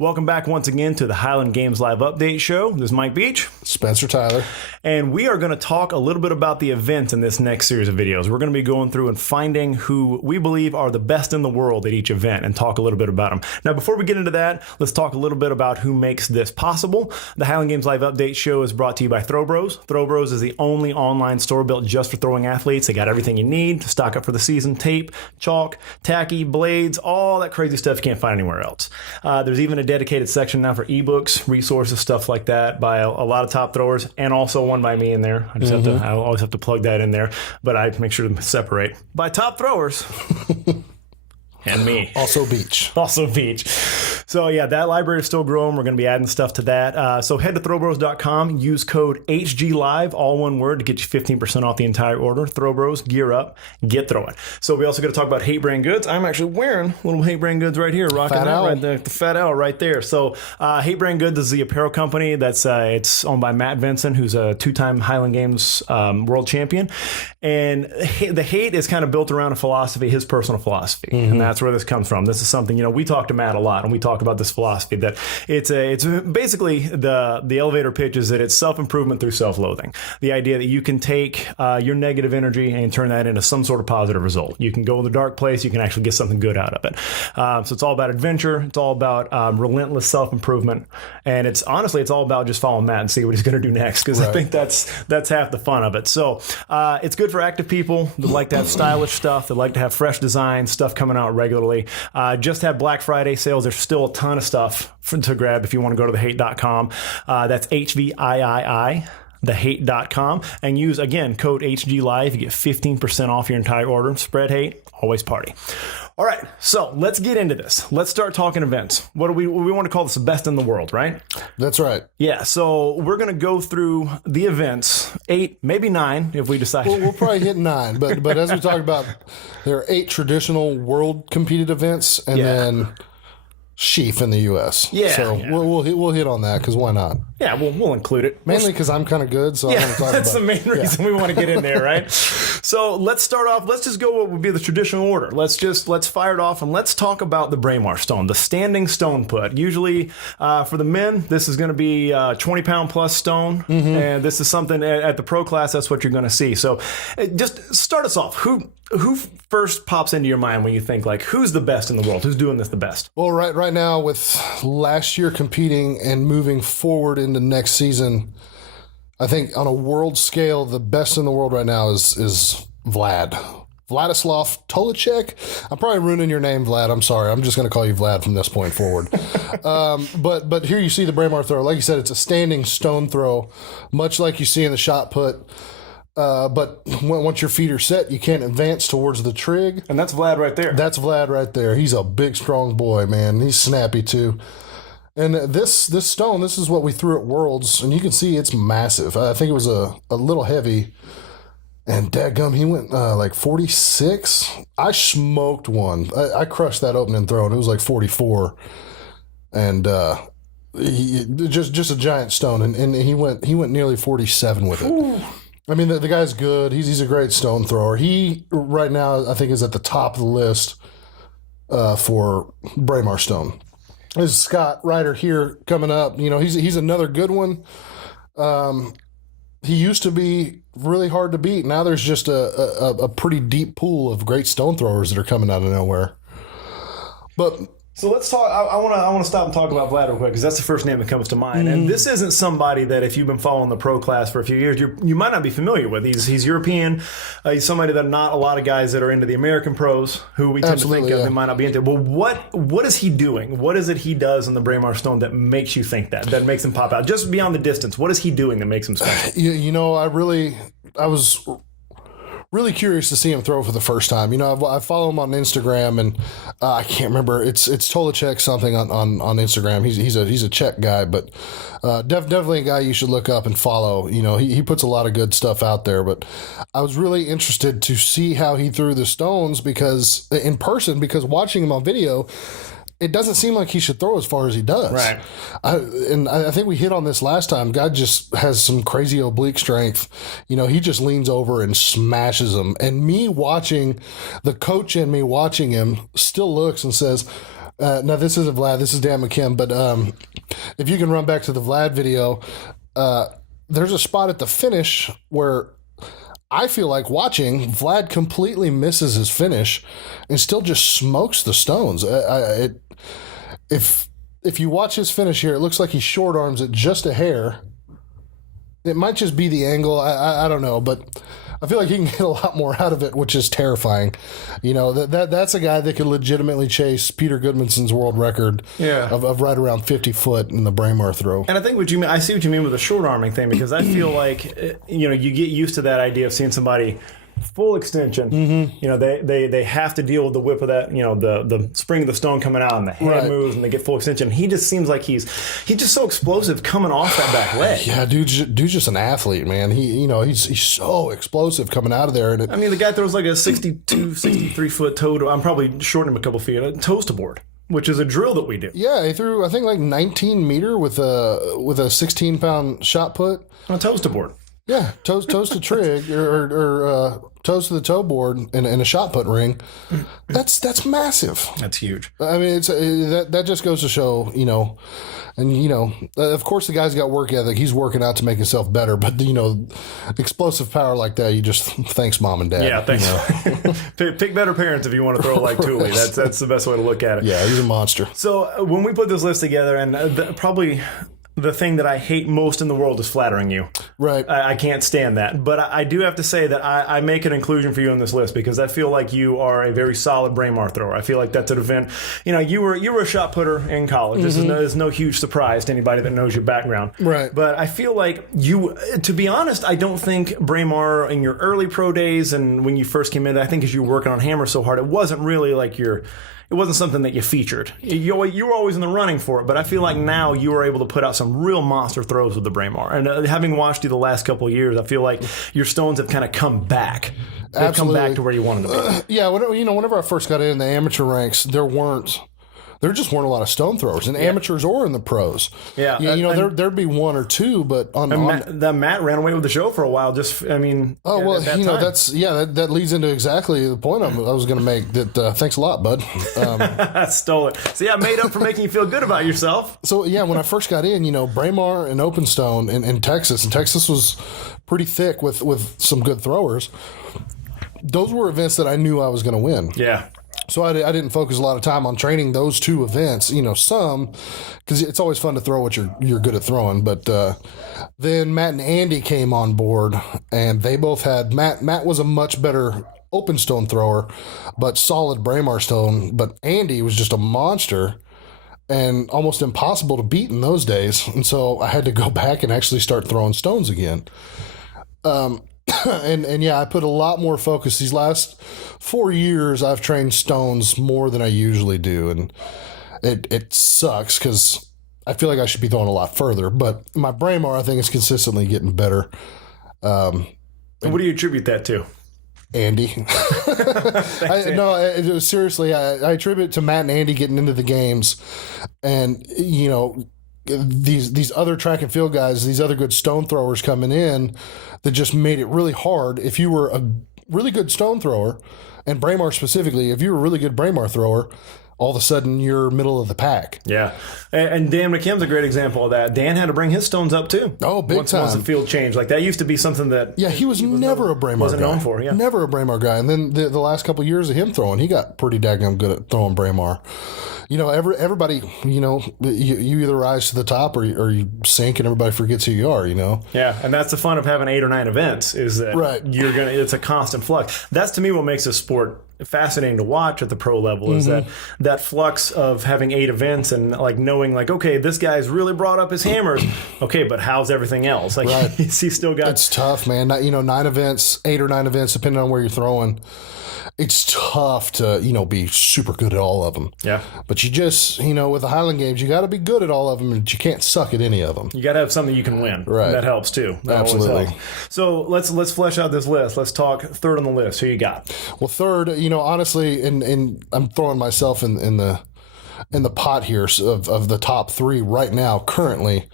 Welcome back once again to the Highland Games Live Update Show. This is Mike Beach. Spencer Tyler. And we are going to talk a little bit about the event in this next series of videos. We're going to be going through and finding who we believe are the best in the world at each event and talk a little bit about them. Now, before we get into that, let's talk a little bit about who makes this possible. The Highland Games Live Update Show is brought to you by Throw Bros. Throw Bros is the only online store built just for throwing athletes. They got everything you need to stock up for the season: tape, chalk, tacky, blades, all that crazy stuff you can't find anywhere else. There's even a dedicated section now for ebooks, resources, stuff like that by a lot of top throwers, and also one by me in there. I always have to plug that in there, but I make sure to separate by top throwers. And me. Also Beach. So yeah, that library is still growing. We're going to be adding stuff to that. So head to throwbros.com, use code HGLive, all one word, to get you 15% off the entire order. Throw Bros, gear up, get throwing. So we also got to talk about Hate Brand Goods. I'm actually wearing little Hate Brand Goods right here, rocking Fat that L. right there, the Fat L right there. So Hate Brand Goods is the apparel company that's it's owned by Matt Vincent, who's a two-time Highland Games world champion. And the Hate is kind of built around a philosophy, his personal philosophy, and that's where this comes from. This is something, we talk to Matt a lot, and we talk about this philosophy that it's basically the elevator pitch is that it's self-improvement through self-loathing. The idea that you can take your negative energy and turn that into some sort of positive result. You can go in the dark place, you can actually get something good out of it. So it's all about adventure. It's all about relentless self-improvement. And it's all about just following Matt and see what he's going to do next, because I think that's half the fun of it. So it's good for active people that like to have stylish stuff, that like to have fresh designs, stuff coming out regularly. Just had Black Friday sales. There's still a ton of stuff to grab if you want to go to thehate.com. That's HVIII. thehate.com, and use, again, code HGLive. You get 15% off your entire order. Spread hate, always party. All right, so let's get into this. Let's start talking events. What do we want to call this? The best in the world, right? That's right. Yeah, so we're going to go through the events, 8, maybe 9 if we decide. We'll probably hit 9, but as we talked about, there are 8 traditional world competed events, and then Sheaf in the U.S. Yeah. So we'll hit on that, because why not? Yeah, we'll include it. Mainly because I'm kind of good, so I want to talk about it. That's the main reason we want to get in there, right? So let's start off. Let's just go what would be the traditional order. Let's fire it off, and let's talk about the Braemar stone, the standing stone put. Usually for the men, this is going to be 20-pound plus stone, and this is something at the pro class, that's what you're going to see. So just start us off. Who first pops into your mind when you think, like, who's the best in the world? Who's doing this the best? Well, right now, with last year competing and moving forward into next season, I think on a world scale, the best in the world right now is Vladislav Tolicek. I'm probably ruining your name, Vlad. I'm sorry. I'm just going to call you Vlad from this point forward. But here you see the Braemar throw. Like you said, it's a standing stone throw, much like you see in the shot put. But once your feet are set, you can't advance towards the trig. And that's Vlad right there. That's Vlad right there. He's a big, strong boy, man. He's snappy, too. And this stone, this is what we threw at Worlds, and you can see it's massive. I think it was a little heavy. And dadgum, he went like 46. I smoked one. I crushed that opening throw, and it was like 44. And just a giant stone, and he went nearly 47 with it. Ooh. I mean, the guy's good. He's a great stone thrower. He, right now, I think is at the top of the list for Braemar stone. There's Scott Ryder here coming up. He's another good one. He used to be really hard to beat. Now there's just a pretty deep pool of great stone throwers that are coming out of nowhere. So let's talk. I want to stop and talk about Vlad real quick, because that's the first name that comes to mind. And this isn't somebody that, if you've been following the pro class for a few years, you might not be familiar with. He's European. He's somebody that not a lot of guys that are into the American pros who we tend to think of, they might not be into. Well, what is he doing? What is it he does in the Braemar stone that makes you think that makes him pop out just beyond the distance? What is he doing that makes him special? I was really curious to see him throw for the first time. I follow him on Instagram, and I can't remember. It's Tolicek something on Instagram. He's a Czech guy, but definitely a guy you should look up and follow. He puts a lot of good stuff out there. But I was really interested to see how he threw the stones in person, because watching him on video, it doesn't seem like he should throw as far as he does. Right. I think we hit on this last time. God just has some crazy oblique strength. He just leans over and smashes them. And the coach in me watching him still looks and says, Now, this isn't Vlad. This is Dan McKim. But if you can run back to the Vlad video, there's a spot at the finish where I feel like watching Vlad completely misses his finish and still just smokes the stones. If you watch his finish here, it looks like he short arms it just a hair. It might just be the angle. I don't know, but I feel like he can get a lot more out of it, which is terrifying. You know, that's a guy that could legitimately chase Peter Goodmanson's world record of right around 50 foot in the Braemar throw. And I think what you mean, I see what you mean with the short arming thing, because I feel like, you know, you get used to that idea of seeing somebody full extension. You know, they have to deal with the whip of that, you know, the spring of the stone coming out and the hand moves and they get full extension. He just seems like he's just so explosive coming off that back leg. Yeah, dude's just an athlete, man. He's so explosive coming out of there. And I mean, the guy throws like a 62, 63 foot toe to, I'm probably shorting him a couple feet, toes to board, which is a drill that we do. Yeah, he threw, I think, like 19 meter with a 16-pound shot put. On toes to board. Yeah, toes to trig or toes to the toe board in a shot put ring. That's massive. That's huge. I mean, that just goes to show, you know, and you know, of course the guy's got work ethic. He's working out to make himself better, but you know, explosive power like that, you just thanks mom and dad. Yeah, thanks. You know? Pick better parents if you want to throw like Thule. That's the best way to look at it. Yeah, he's a monster. So when we put this list together, and probably the thing that I hate most in the world is flattering you. Right. I can't stand that. But I do have to say that I make an inclusion for you on this list because I feel like you are a very solid Braemar thrower. I feel like that's an event. You know, you were a shot putter in college. This is no huge surprise to anybody that knows your background. Right. But I feel like you, to be honest, I don't think Braemar in your early pro days and when you first came in, I think as you were working on hammer so hard, it wasn't really like it wasn't something that you featured. You were always in the running for it, but I feel like now you were able to put out some real monster throws with the Braemar. And having watched you the last couple of years, I feel like your stones have kind of come back. They've Absolutely. come back to where you wanted to be. Yeah, whenever I first got in the amateur ranks, there just weren't a lot of stone throwers in amateurs or in the pros. Yeah, you know, there'd be one or two, but Matt ran away with the show for a while. Just, I mean, well, that you know, time. that leads into exactly the point I was going to make. That thanks a lot, bud. I stole it. See, I made up for making you feel good about yourself. So yeah, when I first got in, you know, Braemar and Open Stone in Texas, and Texas was pretty thick with some good throwers. Those were events that I knew I was going to win. Yeah. So I didn't focus a lot of time on training those two events, you know, because it's always fun to throw what you're good at throwing. But then Matt and Andy came on board, and they both had Matt was a much better open stone thrower, but solid Braemar stone. But Andy was just a monster and almost impossible to beat in those days. And so I had to go back and actually start throwing stones again. And yeah, I put a lot more focus. These last 4 years, I've trained stones more than I usually do. And it sucks because I feel like I should be throwing a lot further. But my Braemar, I think, is consistently getting better. And what do you attribute that to? Andy. Seriously, I attribute it to Matt and Andy getting into the games. And, you know, these other track and field guys, these other good stone throwers coming in that just made it really hard. If you were a really good stone thrower, and Braemar specifically, if you were a really good Braemar thrower, all of a sudden you're middle of the pack. Yeah. And Dan McKim's a great example of that. Dan had to bring his stones up too. Oh, big time. Once the field changed. Like that used to be something that he was never a Braemar guy. Wasn't known for, yeah. Never a Braemar guy. And then the last couple of years of him throwing, he got pretty daggone good at throwing Braemar. You know, everybody, you know, you either rise to the top or you sink and everybody forgets who you are, you know? Yeah, and that's the fun of having 8 or 9 events is that it's a constant flux. That's to me what makes this sport fascinating to watch at the pro level is that flux of having 8 events and like knowing like, okay, this guy's really brought up his hammers. Okay, but how's everything else? Like he's still got... It's tough, man. You know, 9 events, 8 or 9 events, depending on where you're throwing. It's tough to, you know, be super good at all of them. Yeah. But you just, you know, with the Highland Games, you got to be good at all of them, and you can't suck at any of them. You got to have something you can win. Right. That helps too. That Absolutely. Helps. So let's flesh out this list. Let's talk third on the list. Who you got? Well, third, you know, honestly, and I'm throwing myself in the pot here of the top 3 right now, currently.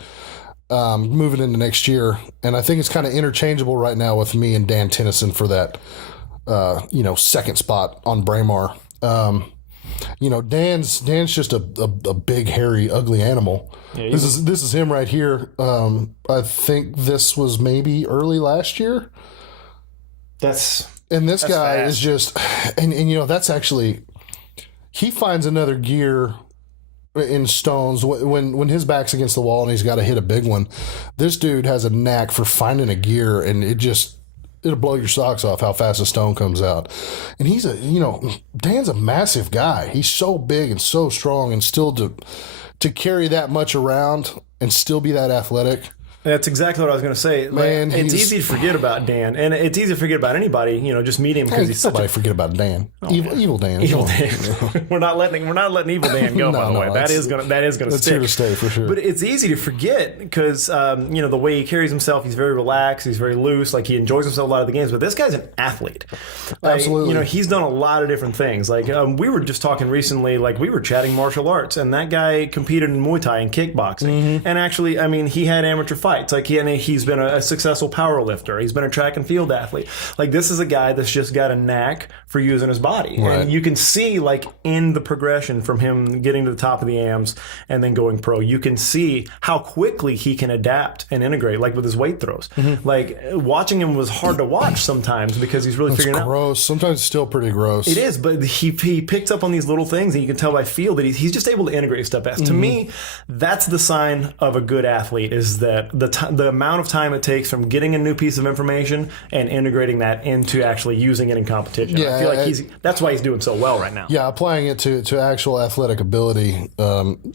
Moving into next year, and I think it's kind of interchangeable right now with me and Dan Tennyson for that, you know, second spot on Braemar. Dan's just a big, hairy, ugly animal. Yeah, this is him right here. I think this was maybe early last year. And this guy is just, and that's actually, he finds another gear in stones when his back's against the wall and he's got to hit a big one. This dude has a knack for finding a gear, and it'll blow your socks off how fast a stone comes out. And Dan's a massive guy. He's so big and so strong, and still to carry that much around and still be that athletic. That's exactly what I was going to say. Man, it's easy to forget about Dan, and it's easy to forget about anybody. Just meet him because he's somebody forget about Dan. Evil Dan. Evil Dan. we're not letting Evil Dan go. By the way, that is going to stick. It's here to stay for sure. But it's easy to forget because the way he carries himself, he's very relaxed, he's very loose, like he enjoys himself a lot of the games. But this guy's an athlete. Absolutely. He's done a lot of different things. Like we were just talking recently, like we were chatting martial arts, and that guy competed in Muay Thai and kickboxing, and actually, he had amateur fights. Like he's been a successful power lifter. He's been a track and field athlete. Like this is a guy that's just got a knack for using his body. Right. And you can see like in the progression from him getting to the top of the AMs and then going pro, you can see how quickly he can adapt and integrate, like with his weight throws. Mm-hmm. Like watching him was hard to watch sometimes because he's really figuring it out. Gross. Sometimes it's still pretty gross. It is, but he picks up on these little things, and you can tell by feel that he's just able to integrate stuff fast. Mm-hmm. To me, that's the sign of a good athlete, is that the amount of time it takes from getting a new piece of information and integrating that into actually using it in competition. Yeah, I feel like that's why he's doing so well right now. Yeah, applying it to actual athletic ability. And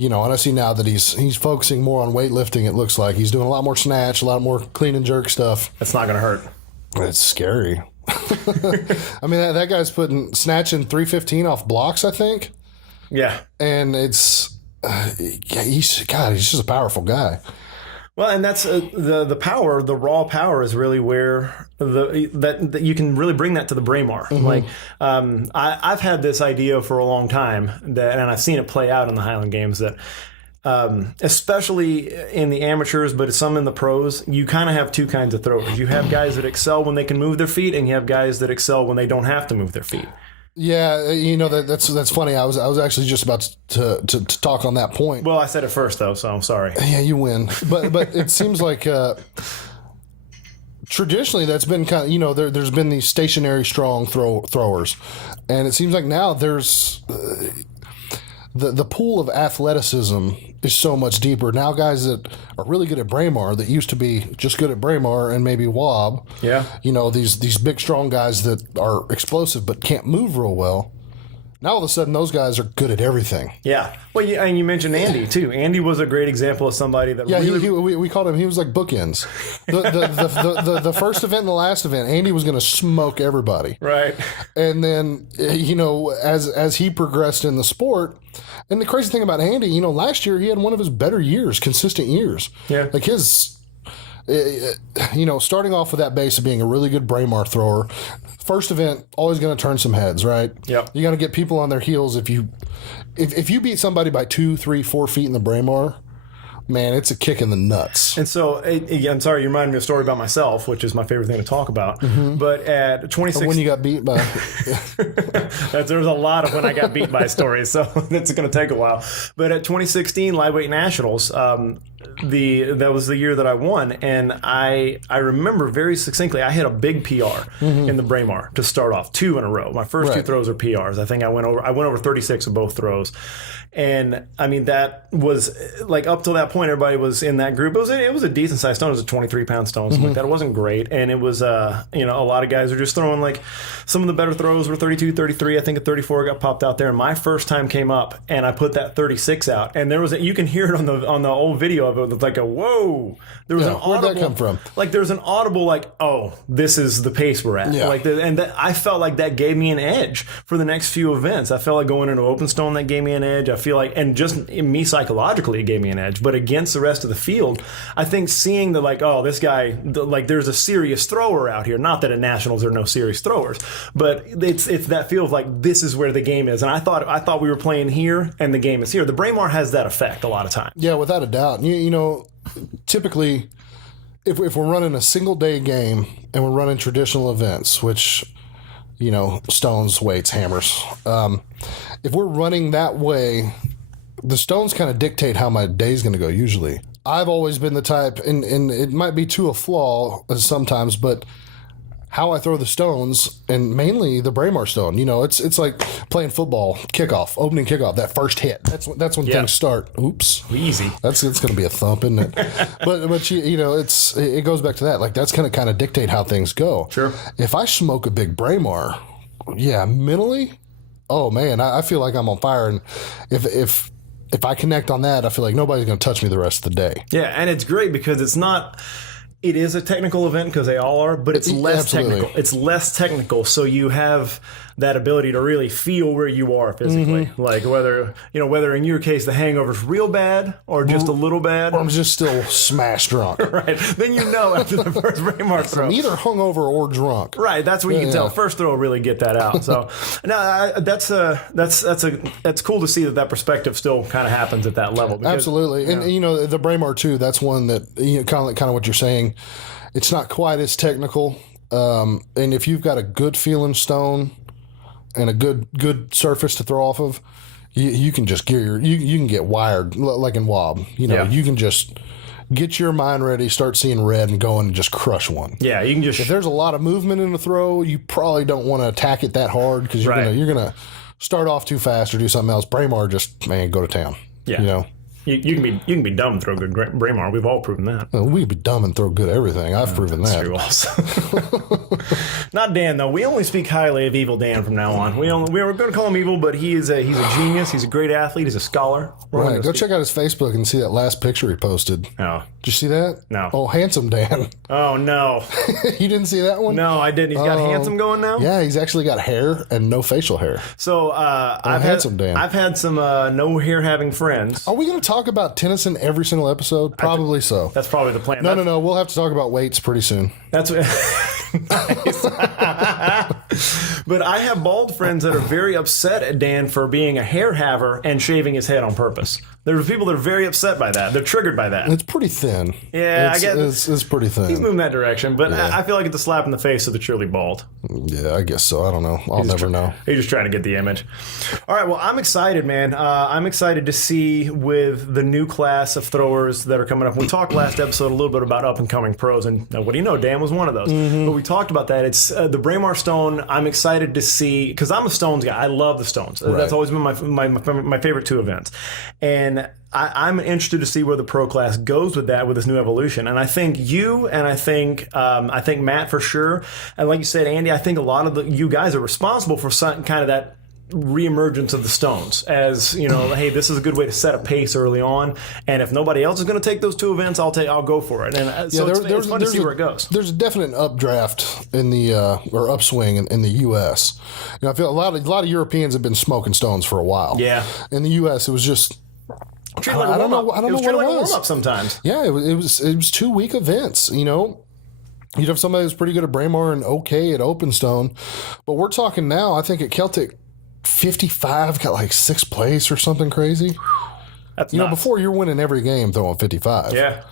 I see now that he's focusing more on weightlifting. It looks like he's doing a lot more snatch, a lot more clean and jerk stuff. That's not going to hurt. It's scary. That guy's snatching 315 off blocks, I think. Yeah, and it's he's just a powerful guy. Well, and that's the power, the raw power is really where that you can really bring that to the Braemar. Mm-hmm. Like I've had this idea for a long time, and I've seen it play out in the Highland Games, that especially in the amateurs, but some in the pros, you kind of have two kinds of throwers. You have guys that excel when they can move their feet, and you have guys that excel when they don't have to move their feet. Yeah, that's funny. I was actually just about to talk on that point. Well, I said it first though, so I'm sorry. Yeah, you win. But it seems like traditionally that's been kind of, there's been these stationary strong throwers, and it seems like now there's the pool of athleticism is so much deeper. Now guys that are really good at Braemar, that used to be just good at Braemar and maybe Wob. Yeah. These big strong guys that are explosive but can't move real well. Now all of a sudden those guys are good at everything. Yeah. Well, and you mentioned Andy too. Andy was a great example of somebody that we called him, he was like bookends. The first event and the last event, Andy was going to smoke everybody. Right. And then as he progressed in the sport. And the crazy thing about Andy, last year he had one of his better years, consistent years. Yeah. Like his, starting off with that base of being a really good Braemar thrower, first event, always going to turn some heads, right? Yeah. You got to get people on their heels. If you beat somebody by 2, 3, 4 feet in the Braemar, man, it's a kick in the nuts. And so, I'm sorry, you reminded me of a story about myself, which is my favorite thing to talk about. Mm-hmm. But at 2016... When you got beat by... There's a lot of when I got beat by stories, so that's going to take a while. But at 2016 Lightweight Nationals, that was the year that I won, and I remember very succinctly, I hit a big PR in the Braemar to start off, 2 in a row. My first 2 throws are PRs. I think I went over 36 of both throws. And that was like, up till that point, everybody was in that group. It was a decent sized stone. It was a 23-pound stone, something like that. It wasn't great. And it was, a lot of guys are just throwing, like, some of the better throws were 32, 33. I think a 34 got popped out there. And my first time came up, and I put that 36 out. And there was you can hear it on the old video of it. It's like a whoa. There was an audible. Where'd that come from? Like, there's an audible, like, oh, this is the pace we're at. Yeah. I felt like that gave me an edge for the next few events. I felt like going into open stone, that gave me an edge. I feel like, and just me psychologically, it gave me an edge. But against the rest of the field, I think seeing this guy, there's a serious thrower out here. Not that at nationals there are no serious throwers, but it's that feel of like, this is where the game is. And I thought we were playing here, and the game is here. The Braemar has that effect a lot of times. Yeah, without a doubt. Typically, if we're running a single day game and we're running traditional events, which stones, weights, hammers. If we're running that way, the stones kind of dictate how my day's going to go usually. I've always been the type, and it might be to a flaw sometimes, but how I throw the stones, and mainly the Braemar stone, it's like playing football, opening kickoff, that first hit. That's when things start. Oops. Easy. It's going to be a thump, isn't it? but it goes back to that. Like, that's going to kind of dictate how things go. Sure. If I smoke a big Braemar, mentally, oh man, I feel like I'm on fire. And if I connect on that, I feel like nobody's going to touch me the rest of the day. Yeah, and it's great because it is a technical event because they all are, but it's less technical. It's less technical, so you have that ability to really feel where you are physically. Like whether in your case the hangover's real bad or just a little bad. Or I'm just still smashed drunk. Right. Then after the first Braemar throw. I'm either hungover or drunk. Right. That's what you can tell. First throw will really get that out. So that's cool to see that perspective still kind of happens at that level. Because, absolutely. And the Braemar too, that's one that kind of what you're saying. It's not quite as technical. And if you've got a good feeling stone and a good surface to throw off of, you can just you can get wired like in Wob. You can just get your mind ready, start seeing red, and go and just crush one. Yeah, you can just. If there's a lot of movement in the throw, you probably don't want to attack it that hard because you're gonna start off too fast or do something else. Braemar just go to town. Yeah. You can be dumb and throw good Braemar. We've all proven that. We can be dumb and throw good everything. I've proven that. True also. Not Dan though. We only speak highly of Evil Dan from now on. We were going to call him evil, but he's a genius. He's a great athlete. He's a scholar. Right. Go check out his Facebook and see that last picture he posted. Oh. Did you see that? No. Oh, handsome Dan. Oh no. You didn't see that one? No, I didn't. He's got handsome going now. Yeah, he's actually got hair and no facial hair. So I've had some no hair having friends. Are we going to talk about tennis in every single episode? Probably so. That's probably the plan. No. We'll have to talk about weights pretty soon. That's what. Nice. But I have bald friends that are very upset at Dan for being a hair haver and shaving his head on purpose. There are people that are very upset by that. They're triggered by that. It's pretty thin. Yeah, I guess it's pretty thin. He's moving that direction, but I feel like it's a slap in the face so that you're really bald. Yeah, I guess so. I don't know. I'll never know. He's just trying to get the image. All right, well, I'm excited, man. I'm excited to see with the new class of throwers that are coming up. We talked last episode a little bit about up-and-coming pros, and what do you know? Dan was one of those. Mm-hmm. But we talked about that. It's the Braemar stone. I'm excited to see, because I'm a stones guy. I love the stones. Right. That's always been my favorite two events. And I'm interested to see where the pro class goes with that, with this new evolution. And I think you and I think Matt for sure. And like you said, Andy, I think a lot of you guys are responsible for some kind of that reemergence of the stones as, hey, this is a good way to set a pace early on. And if nobody else is going to take those two events, I'll go for it. And so it's fun to see where it goes. There's a definite updraft in the or upswing in the U.S. I feel a lot of Europeans have been smoking stones for a while. Yeah. In the U.S., it was just. I don't know what it was. A warm-up sometimes. Yeah, it was 2-week events, You'd have somebody who's pretty good at Braemar and okay at open stone. But we're talking now, I think at Celtic 55 got like 6th place or something crazy. That's nuts. Before you're winning every game throwing 55. Yeah.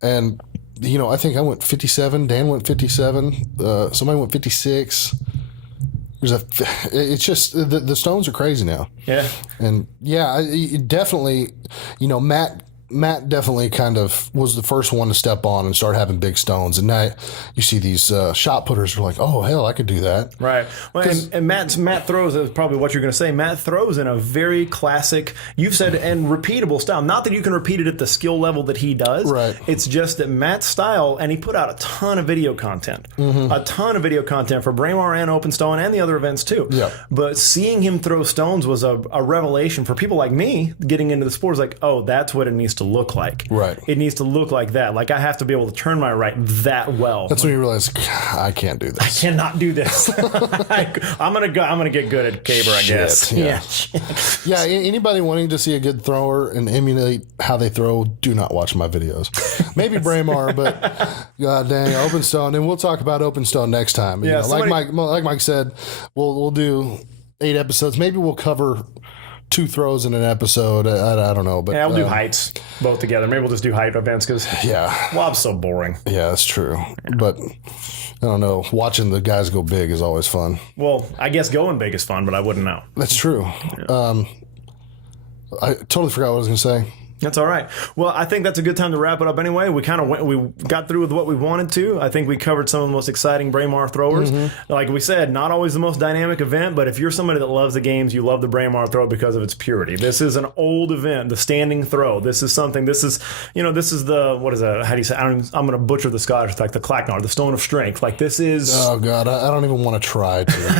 And I think I went 57, Dan went 57, somebody went 56. It's just the stones are crazy now. Yeah. And definitely, Matt definitely kind of was the first one to step on and start having big stones. And now you see these shot putters are like, oh, hell, I could do that. Right. Well, and Matt throws, is probably what you're going to say. Matt throws in a very classic, you've said, and repeatable style. Not that you can repeat it at the skill level that he does. Right. It's just that Matt's style, and he put out a ton of video content. Mm-hmm. A ton of video content for Braemar and Open Stone and the other events too. Yeah. But seeing him throw stones was a revelation for people like me getting into the sport. Is like, oh, that's what it needs to look like. Right. It needs to look like that. Like I have to be able to turn my right that well. That's when you realize I can't do this. I cannot do this. I'm gonna get good at caber, I guess. Yeah. Yeah. Anybody wanting to see a good thrower and emulate how they throw, do not watch my videos. Maybe Braemar, but god dang, Open Stone. And we'll talk about Open Stone next time. Like Mike said, we'll do 8 episodes. Maybe we'll cover 2 throws in an episode. I don't know, but Yeah, we'll do heights both together. Maybe we'll just do height events because lob's so boring. Yeah, that's true. But I don't know. Watching the guys go big is always fun. Well, I guess going big is fun, but I wouldn't know. That's true. I totally forgot what I was going to say. That's all right. Well, I think that's a good time to wrap it up anyway. We got through with what we wanted to. I think we covered some of the most exciting Braemar throwers. Like we said, not always the most dynamic event, but if you're somebody that loves the games, you love the Braemar throw because of its purity. This is an old event, the standing throw. This is the, what is that? How do you say? I'm going to butcher the Scottish, like the clacknar, the stone of strength. Like this is. Oh God, I don't even want to try to.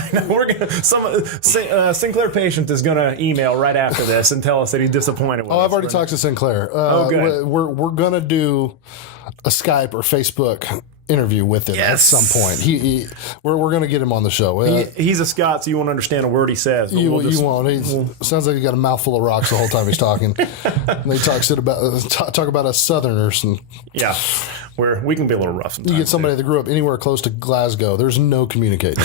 Sinclair Patient is going to email right after this and tell us that he's disappointed with us. I've already talked to Sinclair. Good. We're gonna do a Skype or Facebook interview with him at some point. We're gonna get him on the show. He's a Scot, so you won't understand a word he says. You won't. Sounds like he got a mouthful of rocks the whole time he's talking. And they talk about us Southerners and we can be a little rough sometimes. You get somebody that grew up anywhere close to Glasgow. There's no communicating.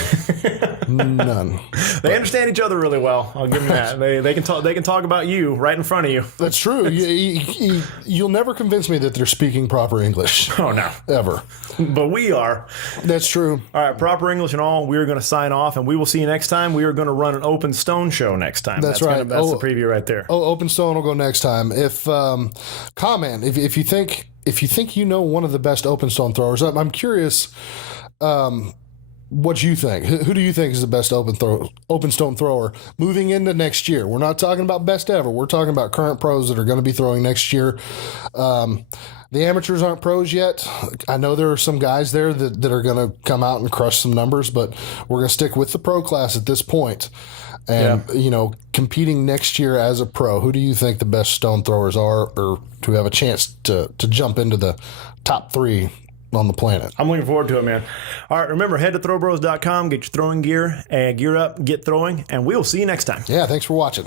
None. They understand each other really well. I'll give them that. They can talk. They can talk about you right in front of you. That's true. You'll never convince me that they're speaking proper English. Oh no, ever. But we are. That's true. All right, proper English and all. We're going to sign off, and we will see you next time. We are going to run an Open Stone show next time. That's right. That's the preview right there. Open Stone will go next time. If comment if you think you know one of the best open stone throwers, I'm curious what you think. Who do you think is the best open stone thrower moving into next year? We're not talking about best ever. We're talking about current pros that are going to be throwing next year. The amateurs aren't pros yet. I know there are some guys there that are going to come out and crush some numbers, but we're going to stick with the pro class at this point. And, competing next year as a pro, who do you think the best stone throwers are, or to have a chance to jump into the top 3 on the planet? I'm looking forward to it, man. All right, remember, head to throwbros.com, get your throwing gear, gear up, get throwing, and we'll see you next time. Yeah, thanks for watching.